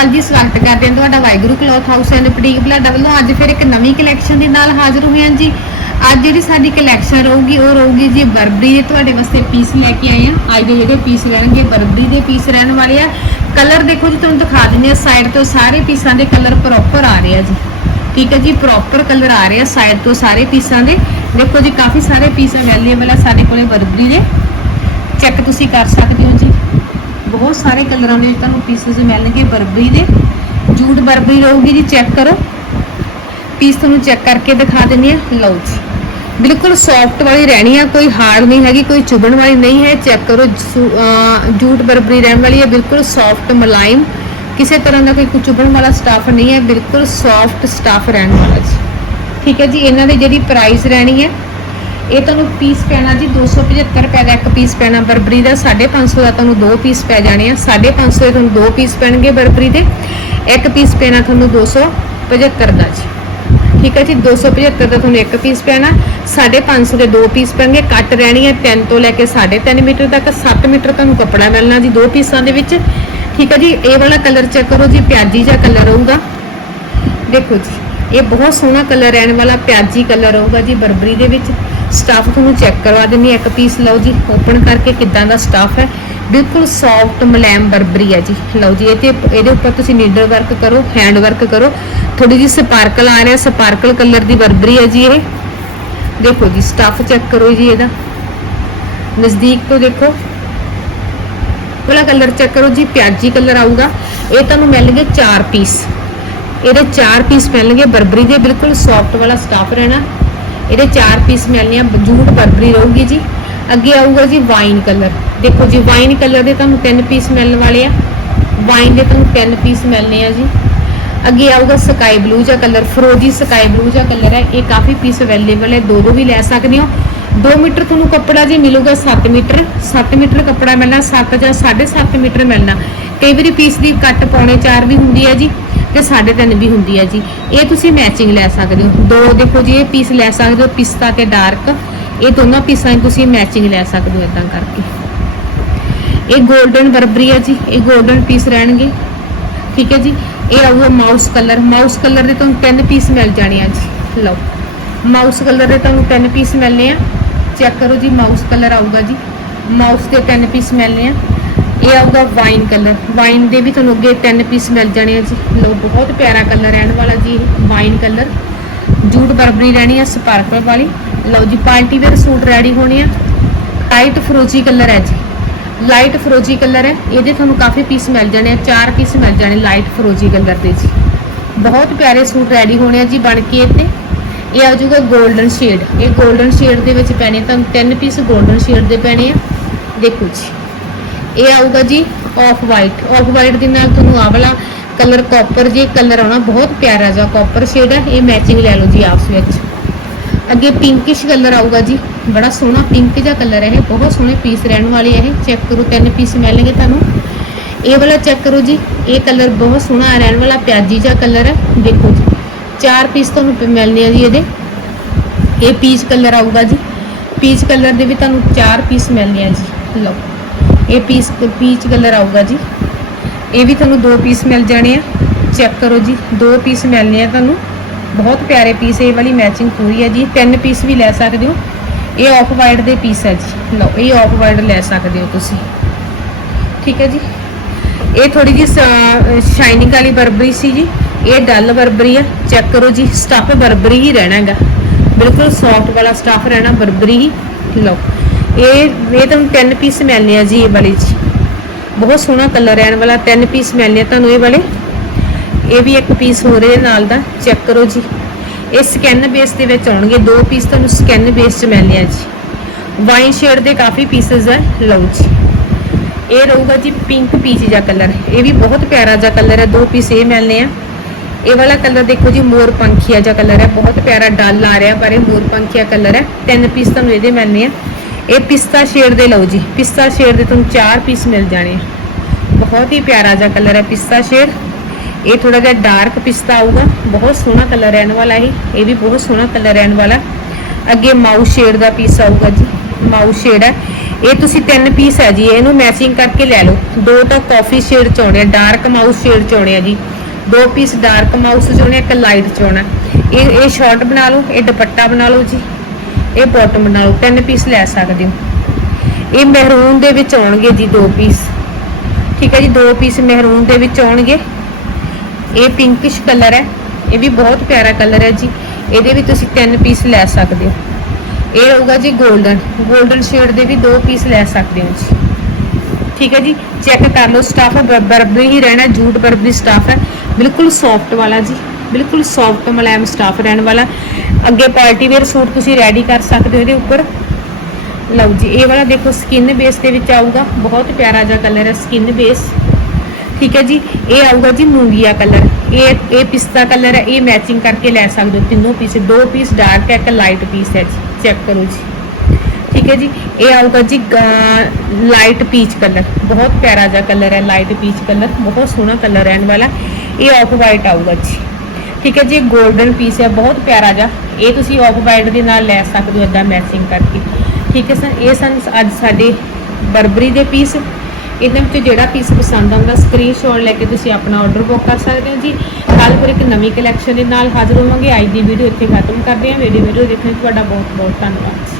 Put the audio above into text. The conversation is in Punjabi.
ਅਕਾਲ ਜੀ ਸਵਾਗਤ ਕਰਦੇ ਹਾਂ ਤੁਹਾਡਾ Waheguru cloth house and boutique Balada ਵੱਲੋਂ। ਅੱਜ ਫਿਰ ਇੱਕ ਨਵੀਂ ਕਲੈਕਸ਼ਨ ਦੇ ਨਾਲ ਹਾਜ਼ਰ ਹੋਏ ਹਾਂ ਜੀ। ਅੱਜ ਜਿਹੜੀ ਸਾਡੀ ਕਲੈਕਸ਼ਨ ਰਹੂਗੀ, ਉਹ ਰਹੂਗੀ ਜੀ ਬਰਬਰੀ ਦੇ। ਤੁਹਾਡੇ ਵਾਸਤੇ ਪੀਸ ਲੈ ਕੇ ਆਏ ਹਾਂ। ਅੱਜ ਦੇ ਜਿਹੜੇ ਪੀਸ ਰਹਿਣਗੇ, ਬਰਬਰੀ ਦੇ ਪੀਸ ਰਹਿਣ ਵਾਲੇ ਆ। ਕਲਰ ਦੇਖੋ ਜੀ, ਤੁਹਾਨੂੰ ਦਿਖਾ ਦਿੰਦੇ ਆ ਸਾਈਡ ਤੋਂ ਸਾਰੇ ਪੀਸਾਂ ਦੇ ਕਲਰ ਪ੍ਰੋਪਰ ਆ ਰਹੇ ਆ ਜੀ। ਠੀਕ ਹੈ ਜੀ ਪ੍ਰੋਪਰ ਕਲਰ ਆ ਰਹੇ ਆ ਸਾਈਡ ਤੋਂ ਸਾਰੇ ਪੀਸਾਂ ਦੇ। ਦੇਖੋ ਜੀ, ਕਾਫੀ ਸਾਰੇ ਪੀਸ ਅਵੇਲੇਬਲ ਆ ਸਾਡੇ ਕੋਲੇ ਬਰਬਰੀ ਦੇ। ਚੈੱਕ ਤੁਸੀਂ ਕਰ ਸਕਦੇ ਹੋ ਜੀ। ਬਹੁਤ ਸਾਰੇ ਕਲਰਾਂ ਦੇ ਤੁਹਾਨੂੰ ਪੀਸਸ ਮਿਲਣਗੇ ਬਰਬਰੀ ਦੇ। ਜੂਟ ਬਰਬਰੀ ਰਹੂਗੀ ਜੀ ਚੈੱਕ ਕਰੋ। ਪੀਸ ਤੁਹਾਨੂੰ ਚੈੱਕ ਕਰਕੇ ਦਿਖਾ ਦਿੰਦੀ ਆ ਲਓ ਜੀ। ਬਿਲਕੁਲ ਸੌਫਟ ਵਾਲੀ ਰਹਿਣੀ ਆ, ਕੋਈ ਹਾਰਡ ਨਹੀਂ ਹੈਗੀ, ਕੋਈ ਚੁਭਣ ਵਾਲੀ ਨਹੀਂ ਹੈ। ਚੈੱਕ ਕਰੋ ਜੂਟ ਬਰਬਰੀ ਰਹਿਣ ਵਾਲੀ ਹੈ, ਬਿਲਕੁਲ ਸੌਫਟ ਮਲਾਇਮ। ਕਿਸੇ ਤਰ੍ਹਾਂ ਦਾ ਕੋਈ ਚੁਭਣ ਵਾਲਾ ਸਟਾਫ ਨਹੀਂ ਹੈ, ਬਿਲਕੁਲ ਸੌਫਟ ਸਟਾਫ ਰਹਿਣ ਵਾਲਾ ਜੀ। ਠੀਕ ਹੈ ਜੀ, ਇਹਨਾਂ ਦੀ ਜਿਹੜੀ ਪ੍ਰਾਈਸ ਰਹਿਣੀ ਹੈ ਇਹ ਤੁਹਾਨੂੰ ਪੀਸ ਪੈਣਾ ਜੀ 275 ਰੁਪਏ ਦਾ ਇੱਕ ਪੀਸ ਪੈਣਾ ਬਰਬਰੀ ਦਾ 550 ਦਾ ਤੁਹਾਨੂੰ ਦੋ ਪੀਸ ਪੈ ਜਾਣੇ ਆ। 550 ਦੇ ਤੁਹਾਨੂੰ ਦੋ ਪੀਸ ਪੈਣਗੇ ਬਰਬਰੀ ਦੇ। ਇੱਕ ਪੀਸ ਪੈਣਾ ਤੁਹਾਨੂੰ 275 ਦਾ ਜੀ। ਠੀਕ ਹੈ ਜੀ 275 ਦਾ ਤੁਹਾਨੂੰ ਇੱਕ ਪੀਸ ਪੈਣਾ। 550 ਦੇ ਦੋ ਪੀਸ ਪੈਣਗੇ, ਕੱਟ ਰਹਿਣੀ ਹੈ 3 ਤੋਂ ਲੈ ਕੇ 3.5 ਮੀਟਰ ਤੱਕ। 7 ਮੀਟਰ ਤੁਹਾਨੂੰ ਕੱਪੜਾ ਮਿਲਣਾ ਜੀ ਦੋ ਪੀਸਾਂ ਦੇ ਵਿੱਚ। ਠੀਕ ਹੈ ਜੀ, ਇਹ ਵਾਲਾ ਕਲਰ ਚੈੱਕ ਕਰੋ ਜੀ, ਪਿਆਜੀ ਜਿਹਾ ਕਲਰ ਹੋਊਗਾ ਦੇਖੋ ਜੀ, ਇਹ ਬਹੁਤ ਸੋਹਣਾ ਕਲਰ ਰਹਿਣ ਵਾਲਾ ਪਿਆਜੀ ਕਲਰ ਹੋਊਗਾ ਜੀ ਬਰਬਰੀ ਦੇ ਵਿੱਚ। ਸਟਾਫ ਤੁਹਾਨੂੰ ਚੈੱਕ ਕਰਵਾ ਦਿੰਨੀ ਹਾਂ। ਇੱਕ ਪੀਸ ਲਓ ਜੀ ਓਪਨ ਕਰਕੇ ਕਿੱਦਾਂ ਦਾ ਸਟਾਫ ਹੈ। ਬਿਲਕੁਲ ਸੌਫਟ ਮਲੈਮ ਬਰਬਰੀ ਹੈ ਜੀ। ਲਓ ਜੀ, ਇਹ ਤੇ ਇਹਦੇ ਉੱਪਰ ਤੁਸੀਂ ਨੀਡਲ ਵਰਕ ਕਰੋ ਹੈਂਡ ਵਰਕ ਕਰੋ। ਥੋੜੀ ਜਿਹੀ ਸਪਾਰਕਲ ਆ ਰਿਹਾ ਸਪਾਰਕਲ ਕਲਰ ਦੀ ਬਰਬਰੀ ਹੈ ਜੀ ਇਹ। ਦੇਖੋ ਜੀ ਸਟਾਫ ਚੈੱਕ ਕਰੋ ਜੀ ਇਹਦਾ। ਨਜ਼ਦੀਕ ਤੋਂ ਦੇਖੋ। ਵਾਲਾ ਕਲਰ ਚੈੱਕ ਕਰੋ ਜੀ, ਪਿਆਜੀ ਕਲਰ ਆਊਗਾ। ਇਹ ਤੁਹਾਨੂੰ ਮਿਲਣਗੇ 4 ਪੀਸ ਇਹਦੇ 4 ਪੀਸ ਮਿਲਣਗੇ। ਬਰਬਰੀ ਦੇ ਬਿਲਕੁਲ ਸੌਫਟ ਵਾਲਾ ਸਟਾਫ ਰਹਿਣਾ। ਇਹਦੇ 4 ਪੀਸ ਮਿਲਣੇ ਆ, ਜੂਟ ਬਰਬਰੀ ਰਹੂਗੀ ਜੀ। ਅੱਗੇ ਆਊਗਾ ਜੀ ਵਾਈਨ ਕਲਰ ਦੇਖੋ ਜੀ ਵਾਈਨ ਕਲਰ ਦੇ ਤੁਹਾਨੂੰ 3 ਪੀਸ ਮਿਲਣ ਵਾਲੇ ਆ। ਵਾਈਨ ਦੇ ਤੁਹਾਨੂੰ 3 ਪੀਸ ਮਿਲਣੇ ਆ ਜੀ। ਅੱਗੇ ਆਊਗਾ ਸਕਾਈ ਬਲੂ ਜਿਹਾ ਕਲਰ ਫਰੋਜੀ ਸਕਾਈ ਬਲੂ ਜਿਹਾ ਕਲਰ ਹੈ। ਇਹ ਕਾਫੀ ਪੀਸ ਅਵੇਲੇਬਲ ਹੈ ਦੋ ਦੋ ਵੀ ਲੈ ਸਕਦੇ ਹੋ। 2 ਮੀਟਰ ਤੁਹਾਨੂੰ ਕੱਪੜਾ ਜੀ ਮਿਲੂਗਾ 7 ਮੀਟਰ। 7 ਮੀਟਰ ਕੱਪੜਾ ਮਿਲਣਾ 7 ਜਾਂ 7.5 ਮੀਟਰ ਮਿਲਣਾ। ਕਈ ਵਾਰੀ ਪੀਸ ਦੀ ਕੱਟ ਪੌਣੇ 4 ਵੀ ਹੁੰਦੀ ਹੈ ਜੀ। ਤੇ 3.5 ਵੀ ਹੁੰਦੀ ਹੈ ਜੀ। ਇਹ ਤੁਸੀਂ ਮੈਚਿੰਗ ਲੈ ਸਕਦੇ ਹੋ। ਦੋ ਦੇਖੋ ਜੀ, ਇਹ ਪੀਸ ਲੈ ਸਕਦੇ ਹੋ, ਪਿਸਤਾ ਤੇ ਡਾਰਕ ਇਹ ਦੋਨਾਂ ਪੀਸਾਂ ਦੀ ਤੁਸੀਂ ਮੈਚਿੰਗ ਲੈ ਸਕਦੇ ਹੋ ਇਦਾਂ ਕਰਕੇ। ਇਹ 골ਡਨ ਬਰਬਰੀ ਹੈ ਜੀ, ਇਹ 골ਡਨ ਪੀਸ ਰਹਿਣਗੇ। ਠੀਕ ਹੈ ਜੀ, ਇਹ ਆਊਗਾ ਮਾਊਸ ਕਲਰ ਮਾਊਸ ਕਲਰ ਦੇ ਤੁਹਾਨੂੰ ਤਿੰਨ ਪੀਸ ਮਿਲ ਜਾਣੇ ਆ ਜੀ। ਲਓ ਮਾਊਸ ਕਲਰ ਦੇ ਤੁਹਾਨੂੰ ਤਿੰਨ ਪੀਸ ਮਿਲਨੇ ਆ। ਚੈੱਕ ਕਰੋ ਜੀ ਮਾਊਸ ਕਲਰ ਆਊਗਾ ਜੀ। ਮਾਊਸ ਦੇ ਤਿੰਨ ਪੀਸ ਮਿਲਨੇ ਆ। ਇਹ ਆਊਗਾ ਵਾਈਨ ਕਲਰ ਵਾਈਨ ਦੇ ਵੀ ਤੁਹਾਨੂੰ ਅੱਗੇ 10 ਪੀਸ ਮਿਲ ਜਾਣੇ ਆ ਜੀ। ਲੋ ਬਹੁਤ ਪਿਆਰਾ ਕਲਰ ਰਹਿਣ ਵਾਲਾ ਜੀ ਵਾਈਨ ਕਲਰ ਜੂਟ ਬਰਬਰੀ ਰਹਿਣੀ ਆ, ਸਪਾਰਕਲ ਵਾਲੀ। ਲਓ ਜੀ, ਪਾਰਟੀ ਵੇਅਰ ਸੂਟ ਰੈਡੀ ਹੋਣੇ ਆ। ਲਾਈਟ ਫਰੋਜੀ ਕਲਰ ਹੈ ਜੀ। ਲਾਈਟ ਫਰੋਜੀ ਕਲਰ ਹੈ। ਇਹਦੇ ਤੁਹਾਨੂੰ ਕਾਫੀ ਪੀਸ ਮਿਲ ਜਾਣੇ ਆ, ਚਾਰ ਪੀਸ ਮਿਲ ਜਾਣੇ ਲਾਈਟ ਫਰੋਜੀ ਕਲਰ ਦੇ ਜੀ। ਬਹੁਤ ਪਿਆਰੇ ਸੂਟ ਰੈਡੀ ਹੋਣੇ ਆ ਜੀ ਬਣ ਕੇ ਇੱਥੇ। ਇਹ ਆ ਜੂਗਾ 골ਡਨ ਸ਼ੇਡ ਇਹ 골ਡਨ ਸ਼ੇਡ ਦੇ ਵਿੱਚ ਪੈਣੇ ਤੁਹਾਨੂੰ ਤਿੰਨ ਪੀਸ 골ਡਨ ਸ਼ੇਡ ਦੇ ਪੈਣੇ ਆ। ਦੇਖੋ ਜੀ। ਇਹ ਆਊਗਾ ਜੀ ਆਫ ਵਾਈਟ ਆਫ ਵਾਈਟ ਦੇ ਨਾਲ ਤੁਹਾਨੂੰ ਆਹ ਵਾਲਾ ਕਲਰ ਕਾਪਰ ਜੀ ਕਲਰ ਆਉਣਾ, ਬਹੁਤ ਪਿਆਰਾ ਜਿਹਾ ਕਾਪਰ ਸ਼ੇਡ ਹੈ ਇਹ ਮੈਚਿੰਗ ਲੈ ਲਓ ਜੀ ਆਪਸ ਵਿੱਚ। ਅੱਗੇ ਪਿੰਕਿਸ਼ ਕਲਰ ਆਊਗਾ ਜੀ। ਬੜਾ ਸੋਹਣਾ ਪਿੰਕ ਜਿਹਾ ਕਲਰ ਹੈ ਇਹ। ਬਹੁਤ ਸੋਹਣੇ ਪੀਸ ਰਹਿਣ ਵਾਲੇ ਹੈ ਇਹ। ਚੈੱਕ ਕਰੋ, ਤਿੰਨ ਪੀਸ ਮਿਲਣਗੇ ਤੁਹਾਨੂੰ। ਇਹ ਵਾਲਾ ਚੈੱਕ ਕਰੋ ਜੀ। ਇਹ ਕਲਰ ਬਹੁਤ ਸੋਹਣਾ ਰਹਿਣ ਵਾਲਾ ਪਿਆਜੀ ਜਿਹਾ ਕਲਰ ਹੈ ਦੇਖੋ ਜੀ। ਚਾਰ ਪੀਸ ਤੁਹਾਨੂੰ ਪ- ਮਿਲਣੇ ਆ ਜੀ ਇਹਦੇ। ਇਹ ਪੀਚ ਕਲਰ ਆਊਗਾ ਜੀ। ਪੀਚ ਕਲਰ ਦੇ ਵੀ ਤੁਹਾਨੂੰ ਚਾਰ ਪੀਸ ਮਿਲਣੇ ਆ ਜੀ। ਲਓ। ਇਹ ਪੀਸ ਪੀਚ ਕਲਰ ਆਊਗਾ ਜੀ। ਇਹ ਵੀ ਤੁਹਾਨੂੰ ਦੋ ਪੀਸ ਮਿਲ ਜਾਣੇ ਆ। ਚੈੱਕ ਕਰੋ ਜੀ, ਦੋ ਪੀਸ ਮਿਲਣੇ ਆ ਤੁਹਾਨੂੰ। ਬਹੁਤ ਪਿਆਰੇ ਪੀਸ ਇਹ ਵਾਲੀ ਮੈਚਿੰਗ ਪੂਰੀ ਹੈ ਜੀ। ਤਿੰਨ ਪੀਸ ਵੀ ਲੈ ਸਕਦੇ ਹੋ। ਇਹ ਆਫ ਵਾਈਟ ਦੇ ਪੀਸ ਹੈ ਜੀ। ਲਓ, ਇਹ ਆਫ ਵਾਈਟ ਲੈ ਸਕਦੇ ਹੋ ਤੁਸੀਂ। ਠੀਕ ਹੈ ਜੀ। ਇਹ ਥੋੜੀ ਜੀ ਸ਼ਾਈਨਿੰਗ ਵਾਲੀ ਬਰਬਰੀ ਸੀ ਜੀ। ਇਹ ਡਲ ਬਰਬਰੀ ਆ। ਚੈੱਕ ਕਰੋ ਜੀ ਸਟਫ ਬਰਬਰੀ ਹੀ ਰਹਿਣਾ ਹੈਗਾ। ਬਿਲਕੁਲ ਸੌਫਟ ਵਾਲਾ ਸਟਫ ਰਹਿਣਾ ਬਰਬਰੀ ਹੀ। ਲਓ। ਇਹ ਇਹ ਤੁਹਾਨੂੰ ਤਿੰਨ ਪੀਸ ਮਿਲਨੇ ਆ ਜੀ ਇਹ ਵਾਲੇ ਜੀ ਬਹੁਤ ਸੋਹਣਾ ਕਲਰ ਰਹਿਣ ਵਾਲਾ ਤਿੰਨ ਪੀਸ ਮਿਲਨੇ ਆ ਤੁਹਾਨੂੰ ਇਹ ਵਾਲੇ। ਇਹ ਵੀ ਇੱਕ ਪੀਸ ਹੋ ਰਿਹਾ ਨਾਲ ਦਾ ਚੈੱਕ ਕਰੋ ਜੀ। ਇਹ ਸਕੈਨ ਬੇਸ ਦੇ ਵਿੱਚ ਆਉਣਗੇ, ਦੋ ਪੀਸ ਤੁਹਾਨੂੰ ਸਕੈਨ ਬੇਸ 'ਚ ਮਿਲਨੇ ਆ ਜੀ। ਵਾਈਨ ਸ਼ੇਡ ਦੇ ਕਾਫੀ ਪੀਸਸ ਹੈ ਲਓ ਜੀ। ਇਹ ਰਹੂਗਾ ਜੀ ਪਿੰਕ ਪੀਚ ਜਿਹਾ ਕਲਰ ਇਹ ਵੀ ਬਹੁਤ ਪਿਆਰਾ ਜਿਹਾ ਕਲਰ ਹੈ, ਦੋ ਪੀਸ ਇਹ ਮਿਲਨੇ ਆ। ਇਹ ਵਾਲਾ ਕਲਰ ਦੇਖੋ ਜੀ, ਮੋਰ ਪੰਖੀਆ ਜਿਹਾ ਕਲਰ ਹੈ। ਬਹੁਤ ਪਿਆਰਾ ਡਲ ਆ ਰਿਹਾ, ਪਰ ਇਹ ਮੋਰ ਪੰਖੀਆ ਕਲਰ ਹੈ। ਤਿੰਨ ਪੀਸ ਤੁਹਾਨੂੰ ਇਹਦੇ ਮਿਲਨੇ ਆ। ਇਹ ਪਿਸਤਾ ਸ਼ੇਡ ਦੇ ਲਓ ਜੀ। ਪਿਸਤਾ ਸ਼ੇਡ ਦੇ ਤੁਹਾਨੂੰ ਚਾਰ ਪੀਸ ਮਿਲ ਜਾਣੇ। ਬਹੁਤ ਹੀ ਪਿਆਰਾ ਜਿਹਾ ਕਲਰ ਹੈ ਪਿਸਤਾ ਸ਼ੇਡ ਇਹ ਥੋੜਾ ਜਿਹਾ ਡਾਰਕ ਪਿਸਤਾ ਆਊਗਾ। ਬਹੁਤ ਸੋਹਣਾ ਕਲਰ ਰਹਿਣ ਵਾਲਾ ਹੈ ਇਹ ਵੀ ਬਹੁਤ ਸੋਹਣਾ ਕਲਰ ਰਹਿਣ ਵਾਲਾ। ਅੱਗੇ ਮਾਊਸ ਸ਼ੇਡ ਦਾ ਪੀਸ ਆਊਗਾ ਜੀ। ਮਾਊਸ ਸ਼ੇਡ ਹੈ। ਇਹ ਤੁਸੀਂ ਤਿੰਨ ਪੀਸ ਹੈ ਜੀ। ਇਹਨੂੰ ਮੈਚਿੰਗ ਕਰਕੇ ਲੈ ਲਓ। ਦੋ ਤਾਂ ਕਾਫੀ ਸ਼ੇਡ ਚ ਆਉਣੇ ਆ। ਡਾਰਕ ਮਾਊਸ ਸ਼ੇਡ ਚ ਆਉਣੇ ਆ ਜੀ। ਦੋ ਪੀਸ ਡਾਰਕ ਮਾਊਸ ਚ ਆਉਣੇ ਆ, ਇੱਕ ਲਾਈਟ ਚ ਆਉਣਾ। ਇਹ ਇਹ ਸ਼ਾਰਟ ਬਣਾ ਲਓ ਇਹ ਦੁਪੱਟਾ ਬਣਾ ਲਓ ਜੀ। ਇਹ ਬਾਟਮ ਬਣਾ ਲਓ ਤਿੰਨ ਪੀਸ ਲੈ ਸਕਦੇ ਹੋ। ਇਹ ਮਹਿਰੂਨ ਦੇ ਵਿੱਚ ਆਉਣਗੇ ਜੀ ਦੋ ਪੀਸ ਠੀਕ ਹੈ ਜੀ, ਦੋ ਪੀਸ ਮਹਿਰੂਨ ਦੇ ਵਿੱਚ ਆਉਣਗੇ। ਇਹ ਪਿੰਕਿਸ਼ ਕਲਰ ਹੈ। ਇਹ ਵੀ ਬਹੁਤ ਪਿਆਰਾ ਕਲਰ ਹੈ ਜੀ। ਇਹਦੇ ਵੀ ਤੁਸੀਂ ਤਿੰਨ ਪੀਸ ਲੈ ਸਕਦੇ ਹੋ। ਇਹ ਹੋਊਗਾ ਜੀ 골ਡਨ 골ਡਨ ਸ਼ੇਡ ਦੇ ਵੀ ਦੋ ਪੀਸ ਲੈ ਸਕਦੇ ਹੋ ਜੀ। ਠੀਕ ਹੈ ਜੀ ਚੈੱਕ ਕਰ ਲਓ ਸਟਾਫ ਬਰਬਰੀ ਹੀ ਰਹਿਣਾ, ਜੂਟ ਬਰਬਰੀ ਸਟਾਫ ਹੈ। ਬਿਲਕੁਲ ਸੌਫਟ ਵਾਲਾ ਜੀ। ਬਿਲਕੁਲ ਸੌਫਟ ਮੁਲਾਇਮ ਸਟਾਫ ਰਹਿਣ ਵਾਲਾ। ਅੱਗੇ ਪਾਰਟੀ ਵੇਅਰ ਸੂਟ ਤੁਸੀਂ ਰੈਡੀ ਕਰ ਸਕਦੇ ਹੋ ਇਹਦੇ ਉੱਪਰ। ਲਓ ਜੀ, ਇਹ ਵਾਲਾ ਦੇਖੋ ਸਕਿਨ ਬੇਸ ਦੇ ਵਿੱਚ ਆਊਗਾ। ਬਹੁਤ ਪਿਆਰਾ ਜਿਹਾ ਕਲਰ ਹੈ ਸਕਿਨ ਬੇਸ ਠੀਕ ਹੈ ਜੀ, ਇਹ ਆਊਗਾ ਜੀ ਮੂੰਗੀਆ ਕਲਰ ਇਹ ਇਹ ਪਿਸਤਾ ਕਲਰ ਹੈ, ਇਹ ਮੈਚਿੰਗ ਕਰਕੇ ਲੈ ਸਕਦੇ ਹੋ। ਤਿੰਨੋਂ ਪੀਸ ਦੋ ਪੀਸ ਡਾਰਕ ਹੈ, ਇੱਕ ਲਾਈਟ ਪੀਸ ਹੈ ਜੀ। ਚੈੱਕ ਕਰੋ ਜੀ। ਠੀਕ ਹੈ ਜੀ, ਇਹ ਆਊਗਾ ਜੀ ਲਾਈਟ ਪੀਚ ਕਲਰ ਬਹੁਤ ਪਿਆਰਾ ਜਿਹਾ ਕਲਰ ਹੈ ਲਾਈਟ ਪੀਚ ਕਲਰ ਬਹੁਤ ਸੋਹਣਾ ਕਲਰ ਰਹਿਣ ਵਾਲਾ। ਇਹ ਆਫ ਵਾਈਟ ਆਊਗਾ ਜੀ। ਠੀਕ ਹੈ ਜੀ, ਇਹ 골ਡਨ ਪੀਸ ਹੈ, ਬਹੁਤ ਪਿਆਰਾ ਜਿਹਾ। ਇਹ ਤੁਸੀਂ ਆਫ ਵਾਈਟ ਦੇ ਨਾਲ ਲੈ ਸਕਦੇ ਹੋ ਇਦਾਂ ਮੈਚਿੰਗ ਕਰਕੇ। ਠੀਕ ਹੈ ਸਰ ਇਹ ਸਨ ਅੱਜ ਸਾਡੇ ਬਰਬਰੀ ਦੇ ਪੀਸ ਇਹਨਾਂ ਵਿੱਚ ਜਿਹੜਾ ਪੀਸ ਪਸੰਦ ਆਉਂਦਾ ਸਕਰੀਨਸ਼ਾਟ ਲੈ ਕੇ ਤੁਸੀਂ ਆਪਣਾ ਆਰਡਰ ਬੁੱਕ ਕਰ ਸਕਦੇ ਹੋ ਜੀ। ਕੱਲ ਫਿਰ ਇੱਕ ਨਵੀਂ ਕਲੈਕਸ਼ਨ ਦੇ ਨਾਲ ਹਾਜ਼ਰ ਹੋਵਾਂਗੇ। ਅੱਜ ਦੀ ਵੀਡੀਓ ਇੱਥੇ ਖਤਮ ਕਰਦੇ ਹਾਂ। ਵੀਡੀਓ ਵੀਡੀਓ ਦੇਖਣ ਲਈ ਤੁਹਾਡਾ ਬਹੁਤ ਬਹੁਤ ਧੰਨਵਾਦ।